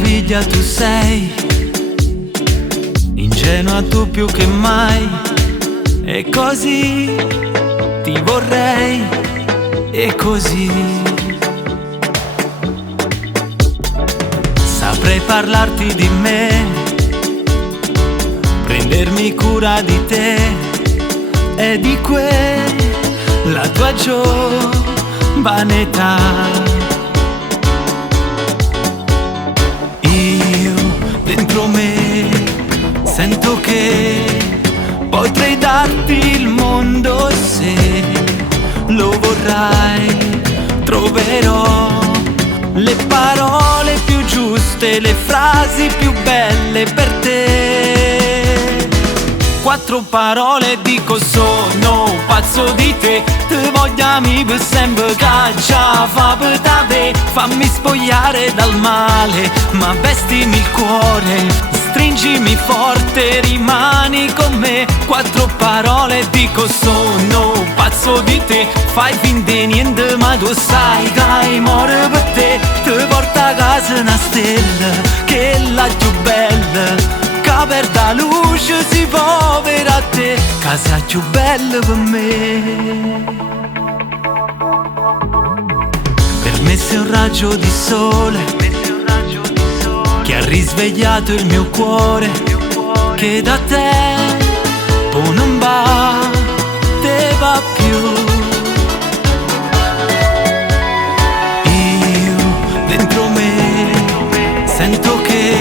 meraviglia tu sei, ingenua tu più che mai, e così ti vorrei, e così saprei parlarti di me, prendermi cura di te e di quella tua giovanetà. Io dentro me sento che potrei darti il mondo se lo vorrai. Troverò le parole più giuste, le frasi più belle per te. Quattro parole dico sono pazzo di te, te vogliami per sempre caccia fa per te. Fammi spogliare dal male, ma vestimi il cuore, stringimi forte, rimani con me. Quattro parole dico sono pazzo di te, fai finta di niente ma tu sai che muore per te. Ti porta a casa una stella che è la più bella, che per da luce si può vedere a te, casa più bella per me. Per me sei un raggio di sole che ha risvegliato il mio cuore, che da te poi non batteva più. Io dentro me sento che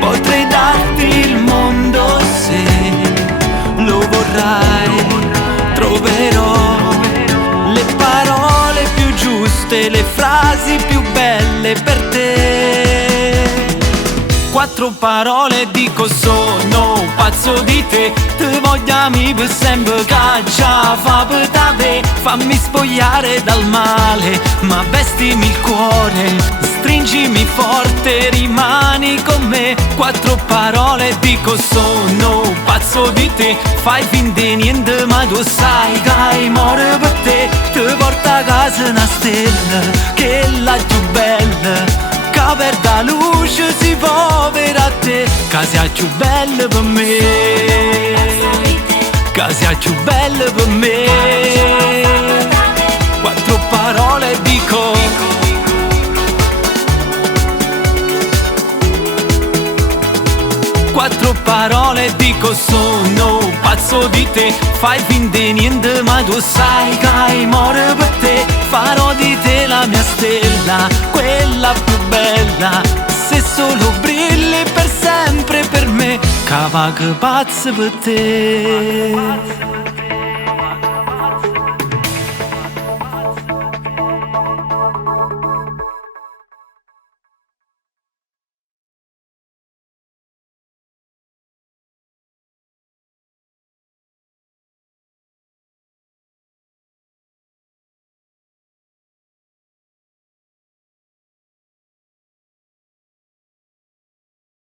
potrei darti il mondo se lo vorrai. Troverò le parole più giuste, le frasi più belle per te. Quattro parole dico sono pazzo di te, te vogliami per sempre caccia fa per te. Fammi spogliare dal male, ma vestimi il cuore, stringimi forte, rimani con me. Quattro parole dico sono pazzo di te, fai finta di niente ma tu sai che muore per te. Ti porta a casa una stella che è la più bella, che per da luce si può vedere a te, casa più bella per me, casa più bella per me. Quattro parole dico, quattro parole dico sono pazzo di te, fai finta di niente ma tu sai che muore per te. Farò di te la mia stella, quella più bella, se solo brilli per sempre per me, cava che pazzo per te.